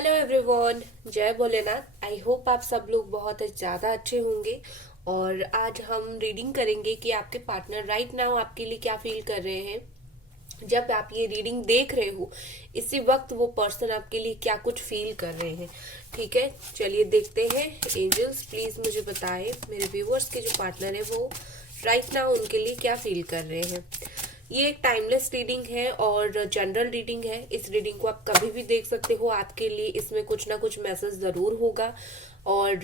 Hello everyone, जय Bholenath. I hope आप सब लोग बहुत ज़्यादा अच्छे होंगे। और आज हम रीडिंग करेंगे कि आपके पार्टनर राइट नाउ आपके लिए क्या फील कर रहे हैं। जब आप ये रीडिंग देख रहे हो इसी वक्त वो पर्सन आपके लिए क्या कुछ फील कर रहे हैं। ठीक है, चलिए देखते हैं। एंजल्स प्लीज मुझे बताएं मेरे व्यूअर्स के जो पार्टनर है वो राइट नाउ उनके लिए क्या फील कर रहे हैं। ये एक टाइमलेस रीडिंग है और जनरल रीडिंग है। इस रीडिंग को आप कभी भी देख सकते हो, आपके लिए इसमें कुछ ना कुछ मैसेज जरूर होगा। और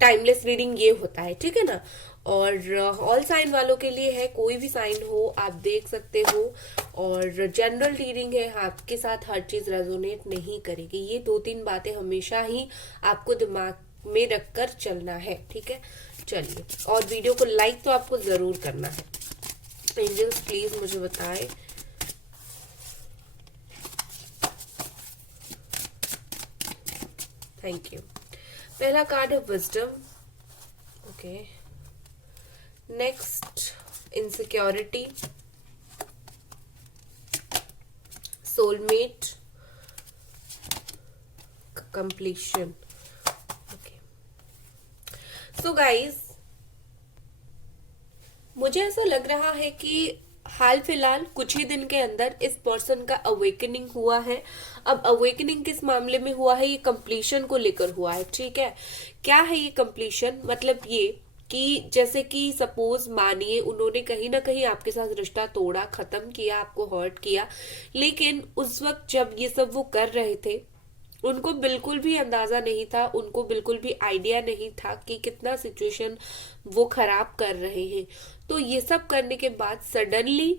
टाइमलेस रीडिंग ये होता है, ठीक है ना। और ऑल साइन वालों के लिए है, कोई भी साइन हो आप देख सकते हो। और जनरल रीडिंग है, आपके साथ हर चीज रेजोनेट नहीं करेगी। ये दो तीन बातें हमेशा ही आपको दिमाग में रखकर चलना है, ठीक है। चलिए, और वीडियो को लाइक तो आपको जरूर करना है। एंजल्स प्लीज मुझे बताएं। Thank you. पहला कार्ड है wisdom. Okay, next insecurity, soulmate, completion. Okay, so guys, मुझे ऐसा लग रहा है कि हाल फिलहाल कुछ ही दिन के अंदर इस पर्सन का अवेकनिंग हुआ है। अब अवेकनिंग किस मामले में हुआ है? ये कंप्लीशन को लेकर हुआ है, ठीक है। क्या है ये कंप्लीशन? मतलब ये कि जैसे कि सपोज मानिए उन्होंने कहीं ना कहीं आपके साथ रिश्ता तोड़ा, खत्म किया, आपको हर्ट किया, लेकिन उस वक्त जब ये सब वो कर रहे थे उनको बिल्कुल भी अंदाजा नहीं था, उनको बिल्कुल भी आइडिया नहीं था कि कितना सिचुएशन वो खराब कर रहे हैं। तो ये सब करने के बाद सडनली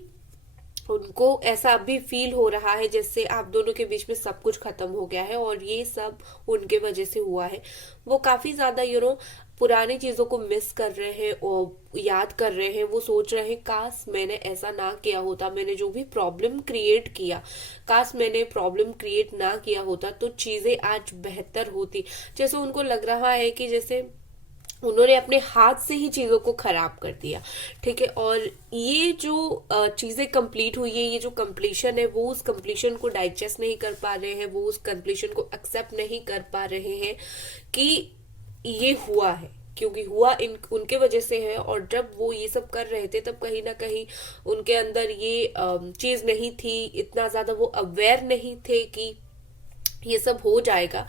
उनको ऐसा अभी फील हो रहा है जैसे आप दोनों के बीच में सब कुछ खत्म हो गया है और ये सब उनके वजह से हुआ है। वो काफी ज्यादा पुरानी चीजों को मिस कर रहे हैं और याद कर रहे हैं। वो सोच रहे हैं काश मैंने ऐसा ना किया होता, मैंने जो भी प्रॉब्लम क्रिएट किया, काश मैंने प्रॉब्लम क्रिएट ना किया होता तो चीजें आज बेहतर होती। जैसे उनको लग रहा है कि जैसे उन्होंने अपने हाथ से ही चीजों को खराब कर दिया, ठीक है। और ये जो चीजें कंप्लीट हुई है, ये जो कंप्लीशन है, वो उस कंप्लीशन को डाइजेस्ट नहीं कर पा रहे हैं, वो उस कंप्लीशन को एक्सेप्ट नहीं कर पा रहे हैं कि ये हुआ है, क्योंकि हुआ इन उनके वजह से है। और जब वो ये सब कर रहे थे तब कहीं ना कहीं उनके अंदर ये चीज नहीं थी, इतना ज्यादा वो अवेयर नहीं थे कि ये सब हो जाएगा,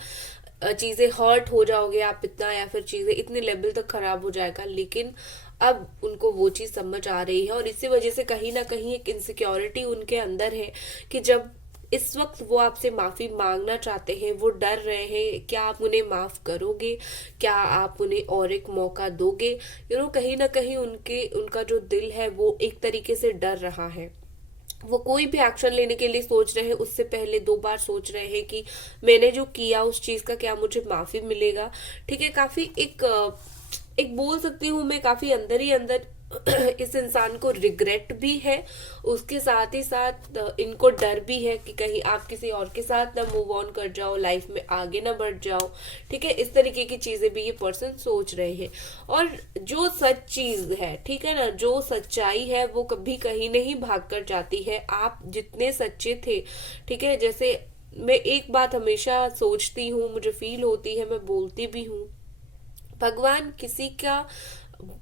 चीजें हर्ट हो जाओगे आप इतना, या फिर चीजें इतने लेवल तक खराब हो जाएगा। लेकिन अब उनको वो चीज समझ आ रही है और इसी वजह से कहीं ना कहीं एक इनसिक्योरिटी उनके अंदर है कि जब इस वक्त वो आपसे माफी मांगना चाहते हैं, वो डर रहे हैं क्या आप उन्हें माफ करोगे, क्या आप उन्हें और एक मौका दोगे। कहीं ना कहीं उनका जो दिल है वो एक तरीके से डर रहा है। वो कोई भी एक्शन लेने के लिए सोच रहे हैं उससे पहले दो बार सोच रहे हैं कि मैंने जो किया उस चीज का क्या मुझे माफी मिलेगा, ठीक है। काफी एक बोल सकती हूँ मैं, काफी अंदर ही अंदर इस इंसान को रिग्रेट भी है, उसके साथ ही साथ इनको डर भी है कि कहीं आप किसी और के साथ ना मूव ऑन कर जाओ, लाइफ में आगे ना बढ़ जाओ, ठीक है। इस तरीके की चीजें भी ये पर्सन सोच रहे हैं। और जो सच चीज है, ठीक है ना, जो सच्चाई है वो कभी कहीं नहीं भाग कर जाती है। आप जितने सच्चे थे, ठीक है, जैसे मैं एक बात हमेशा सोचती हूँ, मुझे फील होती है, मैं बोलती भी हूँ, भगवान किसी का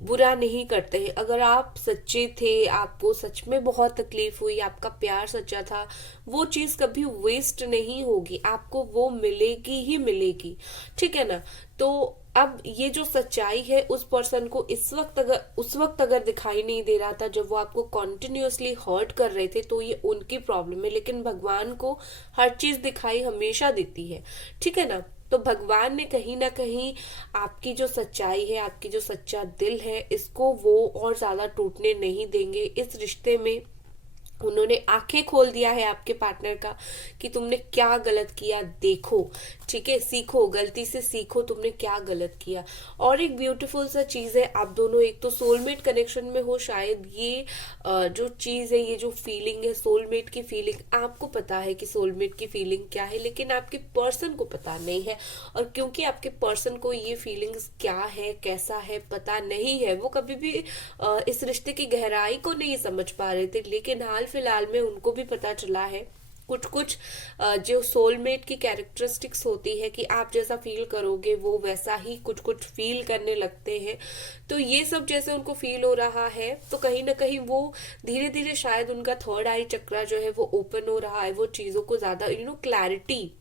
बुरा नहीं करते हैं। अगर आप सच्चे थे, आपको सच में बहुत तकलीफ हुई, आपका प्यार सच्चा था, वो चीज कभी वेस्ट नहीं होगी, आपको वो मिलेगी ही मिलेगी, ठीक है ना। तो अब ये जो सच्चाई है उस पर्सन को उस वक्त अगर दिखाई नहीं दे रहा था जब वो आपको कॉन्टिन्यूअसली हर्ट कर रहे थे, तो ये उनकी प्रॉब्लम है। लेकिन भगवान को हर चीज दिखाई हमेशा देती है, ठीक है ना। तो भगवान ने कहीं ना कहीं आपकी जो सच्चाई है, आपकी जो सच्चा दिल है, इसको वो और ज्यादा टूटने नहीं देंगे। इस रिश्ते में उन्होंने आंखें खोल दिया है आपके पार्टनर का कि तुमने क्या गलत किया, देखो, ठीक है, सीखो, गलती से सीखो तुमने क्या गलत किया। और एक ब्यूटीफुल सा चीज है, आप दोनों एक तो सोलमेट कनेक्शन में हो शायद। ये जो चीज है, ये जो फीलिंग है सोलमेट की फीलिंग, आपको पता है कि सोलमेट की फीलिंग क्या है, लेकिन आपके पर्सन को पता नहीं है। और क्योंकि आपके पर्सन को ये फीलिंग्स क्या है, कैसा है, पता नहीं है, वो कभी भी इस रिश्ते की गहराई को नहीं समझ पा रहे थे। लेकिन हाल फिलहाल में उनको भी पता चला है, कुछ कुछ जो सोलमेट की कैरेक्टरिस्टिक्स होती है कि आप जैसा फील करोगे वो वैसा ही कुछ कुछ फील करने लगते हैं। तो ये सब जैसे उनको फील हो रहा है तो कहीं ना कहीं वो धीरे धीरे शायद उनका थर्ड आई चक्रा जो है वो ओपन हो रहा है, वो चीजों को ज्यादा क्लैरिटी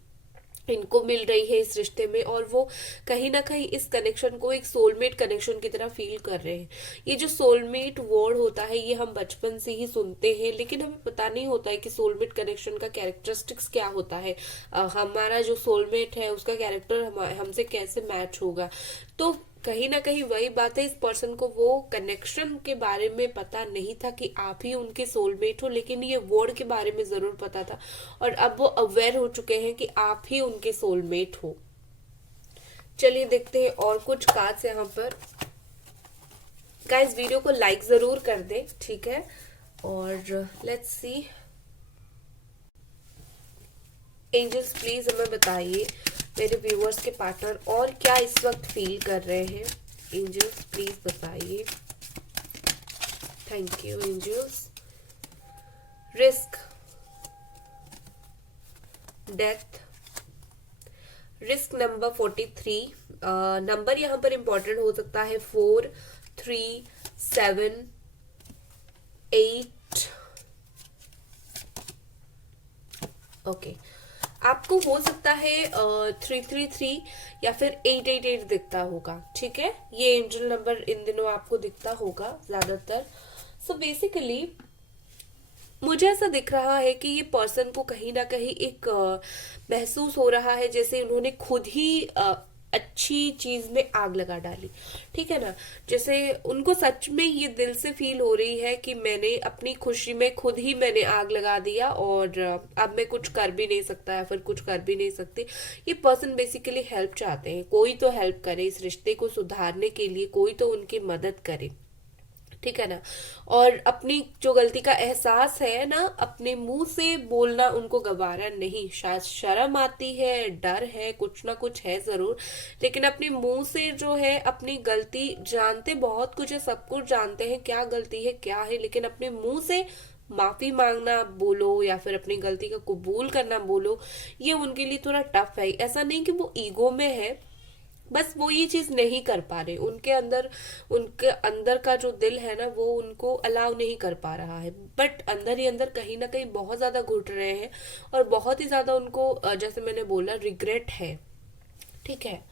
इनको मिल रही है इस रिश्ते में, और वो कहीं ना कहीं इस कनेक्शन को एक सोलमेट कनेक्शन की तरह फील कर रहे हैं। ये जो सोलमेट वर्ड होता है ये हम बचपन से ही सुनते हैं, लेकिन हमें पता नहीं होता है कि सोलमेट कनेक्शन का कैरेक्टरिस्टिक्स क्या होता है, हमारा जो सोलमेट है उसका कैरेक्टर हमसे कैसे मैच होगा। तो कहीं ना कहीं वही बात है, इस पर्सन को वो कनेक्शन के बारे में पता नहीं था कि आप ही उनके सोलमेट हो, लेकिन ये वर्ड के बारे में जरूर पता था, और अब वो अवेयर हो चुके हैं कि आप ही उनके सोलमेट हो। चलिए देखते हैं और कुछ कार्ड्स यहाँ पर। गाइस वीडियो को लाइक जरूर कर दें, ठीक है। और लेट्स सी, एंजल्स प्लीज हमें बताइए मेरे व्यूअर्स के पार्टनर और क्या इस वक्त फील कर रहे हैं। एंजल्स प्लीज बताइए। Thank you angels. Risk, death, risk number 43। Number यहाँ पर इंपॉर्टेंट हो सकता है 4, 3, 7, 8। ओके, आपको हो सकता है 333 या फिर 888 दिखता होगा, ठीक है। ये एंजल नंबर इन दिनों आपको दिखता होगा ज्यादातर। सो बेसिकली मुझे ऐसा दिख रहा है कि ये पर्सन को कहीं ना कहीं एक महसूस हो रहा है जैसे उन्होंने खुद ही अच्छी चीज में आग लगा डाली, ठीक है ना। जैसे उनको सच में ये दिल से फील हो रही है कि मैंने अपनी खुशी में खुद ही मैंने आग लगा दिया और अब मैं कुछ कर भी नहीं सकता या फिर कुछ कर भी नहीं सकती। ये पर्सन बेसिकली हेल्प चाहते हैं, कोई तो हेल्प करे इस रिश्ते को सुधारने के लिए, कोई तो उनकी मदद करे, ठीक है ना। और अपनी जो गलती का एहसास है ना, अपने मुंह से बोलना उनको गवारा नहीं, शायद शर्म आती है, डर है, कुछ ना कुछ है जरूर, लेकिन अपने मुंह से जो है अपनी गलती, जानते बहुत कुछ है, सब कुछ जानते हैं क्या गलती है क्या है, लेकिन अपने मुंह से माफी मांगना बोलो या फिर अपनी गलती का कबूल करना बोलो, ये उनके लिए थोड़ा टफ है। ऐसा नहीं कि वो ईगो में है, बस वो ये चीज नहीं कर पा रहे, उनके अंदर का जो दिल है ना वो उनको अलाउ नहीं कर पा रहा है, बट अंदर ही अंदर कहीं ना कहीं बहुत ज्यादा घुट रहे हैं और बहुत ही ज्यादा उनको जैसे मैंने बोला रिग्रेट है, ठीक है।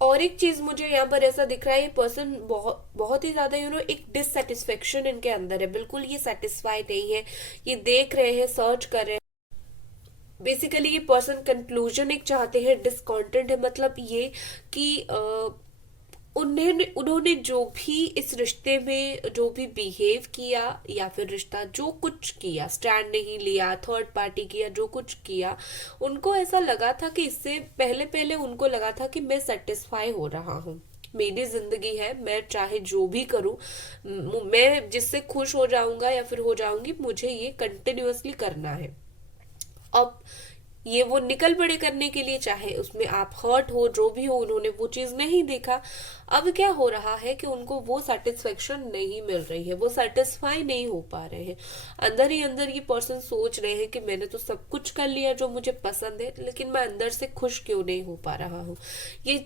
और एक चीज मुझे यहाँ पर ऐसा दिख रहा है, ये पर्सन बहुत बहुत ही ज्यादा एक डिससेटिस्फेक्शन इनके अंदर है, बिल्कुल ये सेटिस्फाइड नहीं है, ये देख रहे हैं, सर्च कर रहे हैं। बेसिकली ये पर्सन कंक्लूजन एक चाहते हैं, डिसकॉन्टेंट है, मतलब ये कि उन्होंने जो भी इस रिश्ते में जो भी बिहेव किया या फिर रिश्ता जो कुछ किया, स्टैंड नहीं लिया, थर्ड पार्टी किया, जो कुछ किया, उनको ऐसा लगा था कि इससे पहले पहले उनको लगा था कि मैं सेटिस्फाई हो रहा हूँ, मेरी जिंदगी है, मैं चाहे जो भी करूं, मैं जिससे खुश हो जाऊंगा या फिर हो जाऊंगी, मुझे ये कंटिन्यूअसली करना है। अब ये वो निकल पड़े करने के लिए, चाहे उसमें आप हर्ट हो, जो भी हो, उन्होंने वो चीज नहीं देखा। अब क्या हो रहा है कि उनको वो सेटिस्फेक्शन नहीं मिल रही है, वो सेटिस्फाई नहीं हो पा रहे हैं। अंदर ही अंदर ये पर्सन सोच रहे हैं कि मैंने तो सब कुछ कर लिया जो मुझे पसंद है, लेकिन मैं अंदर से खुश क्यों नहीं हो पा रहा हूँ। ये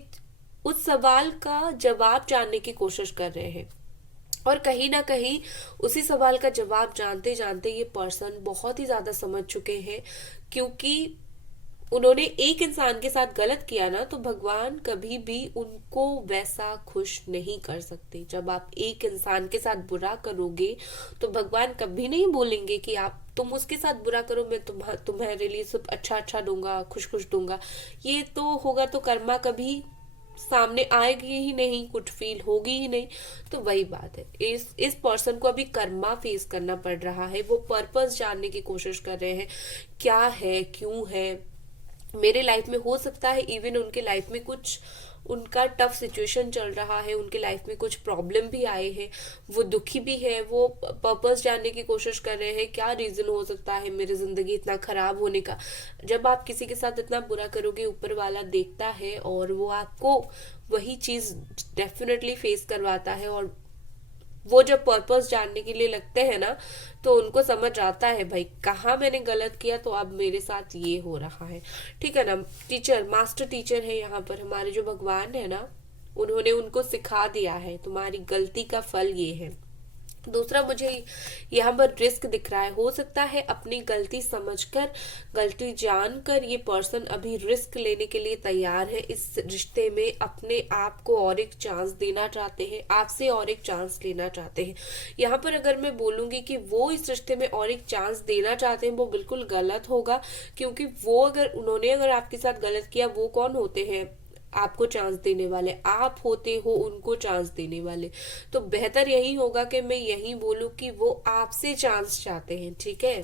उस सवाल का जवाब जानने की कोशिश कर रहे हैं, और कहीं ना कहीं उसी सवाल का जवाब जानते जानते ये पर्सन बहुत ही ज्यादा समझ चुके हैं, क्योंकि उन्होंने एक इंसान के साथ गलत किया ना, तो भगवान कभी भी उनको वैसा खुश नहीं कर सकते। जब आप एक इंसान के साथ बुरा करोगे तो भगवान कभी नहीं बोलेंगे कि आप तुम उसके साथ बुरा करो, मैं तुम्हारे लिए सब अच्छा अच्छा दूंगा, खुश खुश दूंगा। ये तो होगा तो कर्मा कभी सामने आएगी ही नहीं, कुछ फील होगी ही नहीं। तो वही बात है, इस पर्सन को अभी कर्मा फेस करना पड़ रहा है, वो पर्पस जानने की कोशिश कर रहे हैं, क्या है, क्यों है मेरे लाइफ में। हो सकता है इवन उनके लाइफ में कुछ उनका टफ सिचुएशन चल रहा है, उनके लाइफ में कुछ प्रॉब्लम भी आए हैं, वो दुखी भी है, वो पर्पस जानने की कोशिश कर रहे हैं, क्या रीजन हो सकता है मेरी जिंदगी इतना खराब होने का। जब आप किसी के साथ इतना बुरा करोगे, ऊपर वाला देखता है और वो आपको वही चीज डेफिनेटली फेस करवाता है, और वो जब पर्पस जानने के लिए लगते हैं ना, तो उनको समझ आता है भाई कहाँ मैंने गलत किया, तो अब मेरे साथ ये हो रहा है। ठीक है ना। टीचर, मास्टर टीचर है यहाँ पर हमारे जो भगवान है ना, उन्होंने उनको सिखा दिया है तुम्हारी गलती का फल ये है। दूसरा, मुझे यहाँ पर रिस्क दिख रहा है। हो सकता है अपनी गलती समझकर, गलती जानकर ये पर्सन अभी रिस्क लेने के लिए तैयार है। इस रिश्ते में अपने आप को और एक चांस देना चाहते हैं, आपसे और एक चांस लेना चाहते हैं। यहाँ पर अगर मैं बोलूंगी कि वो इस रिश्ते में और एक चांस देना चाहते हैं, वो बिल्कुल गलत होगा। क्योंकि वो उन्होंने अगर आपके साथ गलत किया, वो कौन होते हैं आपको चांस देने वाले? आप होते हो उनको चांस देने वाले। तो बेहतर यही होगा कि मैं यही बोलूं कि वो आपसे चांस चाहते हैं। ठीक है,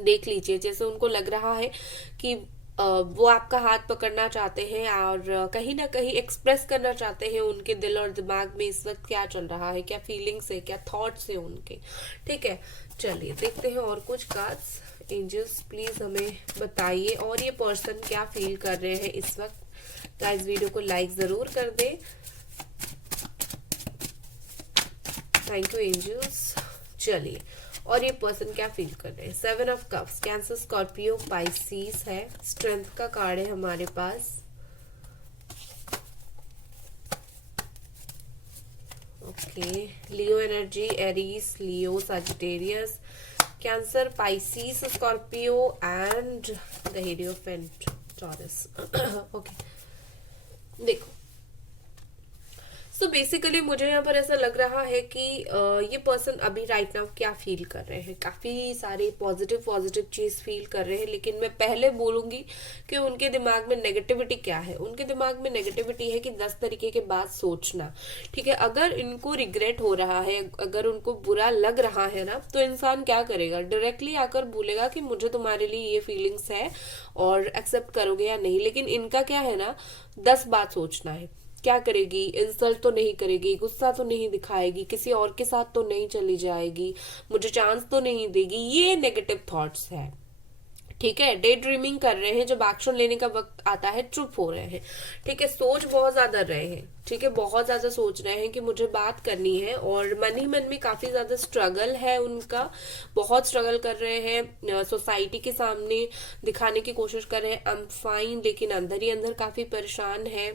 देख लीजिए, जैसे उनको लग रहा है कि वो आपका हाथ पकड़ना चाहते हैं और कहीं ना कहीं एक्सप्रेस करना चाहते हैं उनके दिल और दिमाग में इस वक्त क्या चल रहा है, क्या फीलिंग्स है, क्या थॉट्स है उनके। ठीक है, चलिए देखते हैं और कुछ कार्ड्स। एंजल्स प्लीज हमें बताइए और ये पर्सन क्या फील कर रहे हैं इस वक्त। गाइस वीडियो को लाइक जरूर कर दे। Thank you angels. चलिए, और ये पर्सन क्या फील कर रहे हैं। 7 of cups, Cancer, Scorpio, Pisces है। स्ट्रेंथ का कार्ड है हमारे पास। Okay, Leo energy, Aries, Leo, Sagittarius, Cancer, Pisces, Scorpio and the hierophant, Taurus. Okay, देखो, सो बेसिकली मुझे यहाँ पर ऐसा लग रहा है कि ये पर्सन अभी राइट नाउ क्या फील कर रहे हैं। काफी सारे पॉजिटिव पॉजिटिव चीज फील कर रहे हैं, लेकिन मैं पहले बोलूंगी कि उनके दिमाग में नेगेटिविटी क्या है। उनके दिमाग में नेगेटिविटी है कि 10 तरीके के बाद सोचना। ठीक है, अगर इनको रिग्रेट हो रहा है, अगर उनको बुरा लग रहा है ना, तो इंसान क्या करेगा, डायरेक्टली आकर बोलेगा कि मुझे तुम्हारे लिए ये फीलिंग्स है और एक्सेप्ट करोगे या नहीं। लेकिन इनका क्या है ना, 10 बात सोचना है। क्या करेगी, इंसल्ट तो नहीं करेगी, गुस्सा तो नहीं दिखाएगी, किसी और के साथ तो नहीं चली जाएगी, मुझे चांस तो नहीं देगी, ये नेगेटिव थॉट्स है। ठीक है, डे ड्रीमिंग कर रहे हैं, जब एक्शन लेने का वक्त आता है चुप हो रहे हैं। ठीक है, सोच बहुत ज्यादा रहे हैं। ठीक है, बहुत ज्यादा सोच रहे हैं कि मुझे बात करनी है, और मन ही मन में काफी ज्यादा स्ट्रगल है उनका। बहुत स्ट्रगल कर रहे हैं, सोसाइटी के सामने दिखाने की कोशिश कर रहे हैं आई एम फाइन, लेकिन अंदर ही अंदर काफी परेशान है।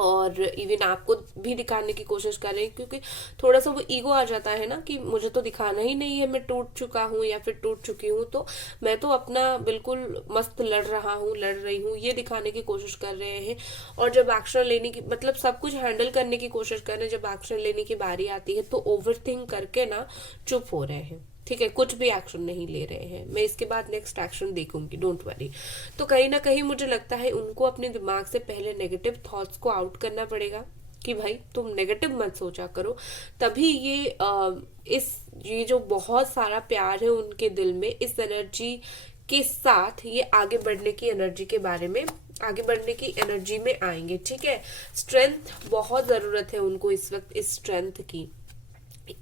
और इवन आपको भी दिखाने की कोशिश कर रहे हैं, क्योंकि थोड़ा सा वो ईगो आ जाता है ना कि मुझे तो दिखाना ही नहीं है, मैं टूट चुका हूँ या फिर टूट चुकी हूँ, तो मैं तो अपना बिल्कुल मस्त लड़ रहा हूँ, लड़ रही हूँ, ये दिखाने की कोशिश कर रहे हैं। और जब एक्शन लेने की, मतलब सब कुछ हैंडल करने की कोशिश कर रहे हैं, जब एक्शन लेने की बारी आती है तो ओवरथिंक करके ना चुप हो रहे हैं। ठीक है, कुछ भी एक्शन नहीं ले रहे हैं। मैं इसके बाद नेक्स्ट एक्शन देखूंगी, डोंट वरी। तो कहीं ना कहीं मुझे लगता है उनको अपने दिमाग से पहले नेगेटिव थॉट्स को आउट करना पड़ेगा कि भाई तुम नेगेटिव मत सोचा करो। तभी ये जो बहुत सारा प्यार है उनके दिल में, इस एनर्जी के साथ ये आगे बढ़ने की एनर्जी के बारे में, आगे बढ़ने की एनर्जी में आएंगे। ठीक है, स्ट्रेंथ बहुत जरूरत है उनको इस वक्त, इस स्ट्रेंथ की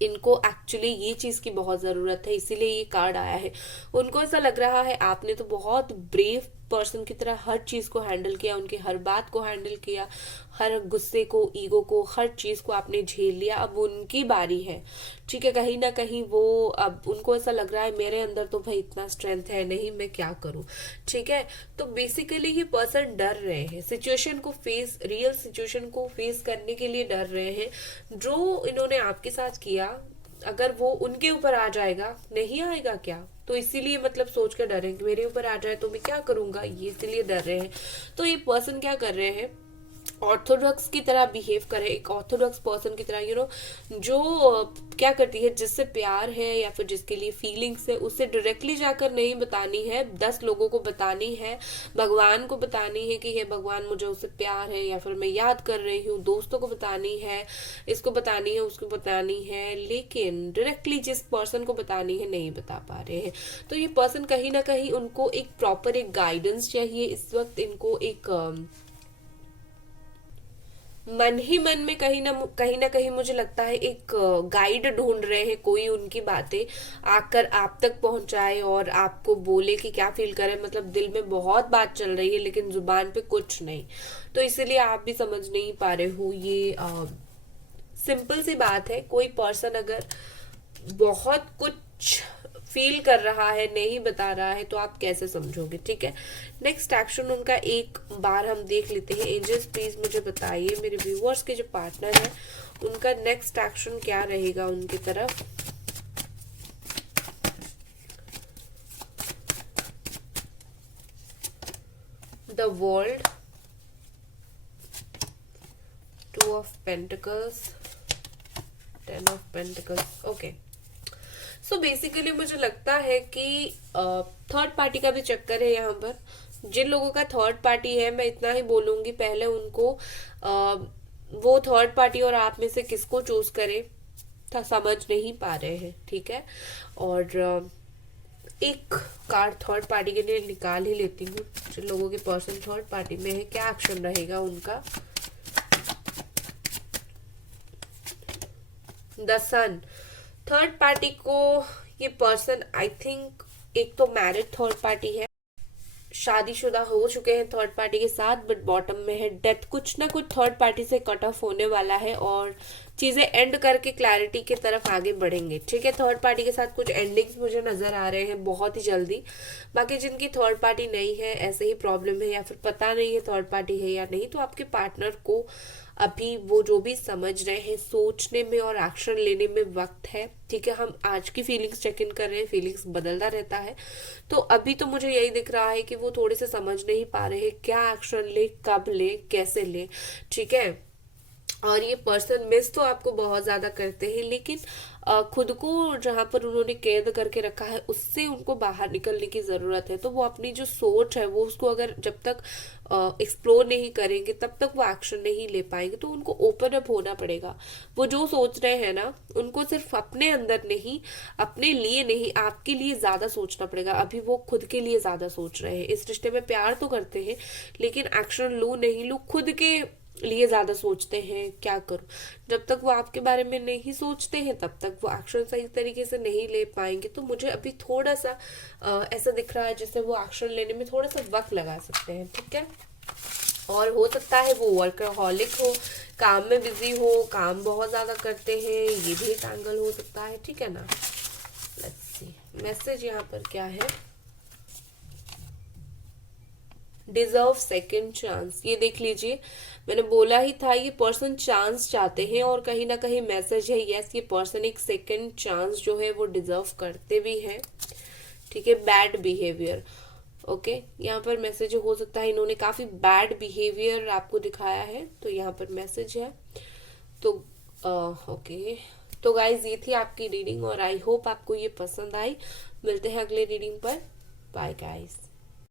इनको एक्चुअली ये चीज की बहुत जरूरत है, इसीलिए ये कार्ड आया है। उनको ऐसा लग रहा है आपने तो बहुत ब्रेव पर्सन की तरह हर चीज को हैंडल किया, उनकी हर बात को हैंडल किया, हर गुस्से को, ईगो को, हर चीज को आपने झेल लिया। अब उनकी बारी है। ठीक है, कहीं ना कहीं वो, अब उनको ऐसा लग रहा है मेरे अंदर तो भाई इतना स्ट्रेंथ है नहीं, मैं क्या करूं। ठीक है, तो बेसिकली ये पर्सन डर रहे हैं सिचुएशन को फेस, रियल सिचुएशन को फेस करने के लिए डर रहे हैं। जो इन्होंने आपके साथ किया, अगर वो उनके ऊपर आ जाएगा, नहीं आएगा क्या, तो इसीलिए मतलब सोच कर डर रहे हैं कि मेरे ऊपर आ जाए तो मैं क्या करूंगा, ये इसीलिए डर रहे हैं। तो ये पर्सन क्या कर रहे हैं, ऑर्थोडॉक्स की तरह बिहेव करे, एक ऑर्थोडॉक्स पर्सन की तरह, जो क्या करती है, जिससे प्यार है या फिर जिसके लिए फीलिंग्स है, उससे डायरेक्टली जाकर नहीं बतानी है, 10 लोगों को बतानी है, भगवान को बतानी है कि हे भगवान मुझे उससे प्यार है, या फिर मैं याद कर रही हूँ, दोस्तों को बतानी है, इसको बतानी है, उसको बतानी है, लेकिन डायरेक्टली जिस पर्सन को बतानी है नहीं बता पा रहे हैं। तो ये पर्सन कहीं ना कहीं, उनको एक प्रॉपर एक गाइडेंस चाहिए इस वक्त। इनको एक मन ही मन में कहीं ना कहीं मुझे लगता है एक गाइड ढूंढ रहे हैं, कोई उनकी बातें आकर आप तक पहुंचाए और आपको बोले कि क्या फील करे। मतलब दिल में बहुत बात चल रही है लेकिन जुबान पे कुछ नहीं, तो इसीलिए आप भी समझ नहीं पा रहे हो ये सिंपल सी बात है, कोई पर्सन अगर बहुत कुछ फील कर रहा है, नहीं बता रहा है, तो आप कैसे समझोगे? ठीक है, नेक्स्ट एक्शन उनका एक बार हम देख लेते हैं। एंजल्स प्लीज मुझे बताइए मेरे व्यूअर्स के जो पार्टनर है उनका नेक्स्ट एक्शन क्या रहेगा उनकी तरफ। The world, 2 of pentacles, 10 of pentacles. Okay, so basically मुझे लगता है कि थर्ड पार्टी का भी चक्कर है यहाँ पर। जिन लोगों का थर्ड पार्टी है, मैं इतना ही बोलूंगी, पहले उनको वो थर्ड पार्टी और आप में से किसको चूज करें था समझ नहीं पा रहे हैं। ठीक है, और एक कार्ड थर्ड पार्टी के लिए निकाल ही लेती हूँ। जिन लोगों के पर्सन थर्ड पार्टी में है, क्या एक्शन रहेगा उनका। द सन, थर्ड पार्टी को ये पर्सन आई थिंक एक तो मैरिड थर्ड पार्टी है, शादीशुदा हो चुके हैं थर्ड पार्टी के साथ, बट बॉटम में है डेथ। कुछ ना कुछ थर्ड पार्टी से कट ऑफ होने वाला है और चीजें एंड करके क्लैरिटी की तरफ आगे बढ़ेंगे। ठीक है, थर्ड पार्टी के साथ कुछ एंडिंग्स मुझे नजर आ रहे हैं बहुत ही जल्दी। बाकी जिनकी थर्ड पार्टी नहीं है, ऐसे ही प्रॉब्लम है या फिर पता नहीं है थर्ड पार्टी है या नहीं, तो आपके पार्टनर को अभी वो जो भी समझ रहे हैं सोचने में और एक्शन लेने में वक्त है। ठीक है, हम आज की फीलिंग्स चेक इन कर रहे हैं, फीलिंग्स बदलता रहता है, तो अभी तो मुझे यही दिख रहा है कि वो थोड़े से समझ नहीं पा रहे हैं क्या एक्शन ले, कब ले, कैसे ले। ठीक है, और ये पर्सन मिस तो आपको बहुत ज्यादा करते हैं, लेकिन खुद को जहां पर उन्होंने कैद करके रखा है उससे उनको बाहर निकलने की जरूरत है। तो वो अपनी जो सोच है वो उसको अगर जब तक एक्सप्लोर नहीं करेंगे तब तक वो एक्शन नहीं ले पाएंगे। तो उनको ओपन अप होना पड़ेगा। वो जो सोच रहे हैं ना, उनको सिर्फ अपने अंदर नहीं, अपने लिए नहीं, आपके लिए ज्यादा सोचना पड़ेगा। अभी वो खुद के लिए ज्यादा सोच रहे हैं। इस रिश्ते में प्यार तो करते हैं, लेकिन एक्शन लूं नहीं लूं खुद के लिए ज्यादा सोचते हैं। क्या करूं, जब तक वो आपके बारे में नहीं सोचते हैं तब तक वो एक्शन सही तरीके से नहीं ले पाएंगे। तो मुझे अभी थोड़ा सा ऐसा दिख रहा है जैसे वो एक्शन लेने में थोड़ा सा वक्त लगा सकते हैं। ठीक है, और हो सकता है वो वर्कहॉलिक हो, काम में बिजी हो, काम बहुत ज्यादा करते हैं, ये भी एक एंगल हो सकता है। ठीक है ना, लेट्स सी मैसेज यहाँ पर क्या है। डिजर्व सेकेंड चांस, ये देख लीजिए, मैंने बोला ही था ये पर्सन चांस चाहते हैं और कहीं ना कहीं मैसेज है यस, ये पर्सन एक सेकेंड चांस जो है वो डिजर्व करते भी हैं। ठीक है, बैड बिहेवियर, ओके, यहाँ पर मैसेज हो सकता है इन्होंने काफी बैड बिहेवियर आपको दिखाया है, तो यहाँ पर मैसेज है। तो ओके, तो गाइज ये थी आपकी रीडिंग और आई होप आपको ये पसंद आई। मिलते हैं अगले रीडिंग पर। Bye guys.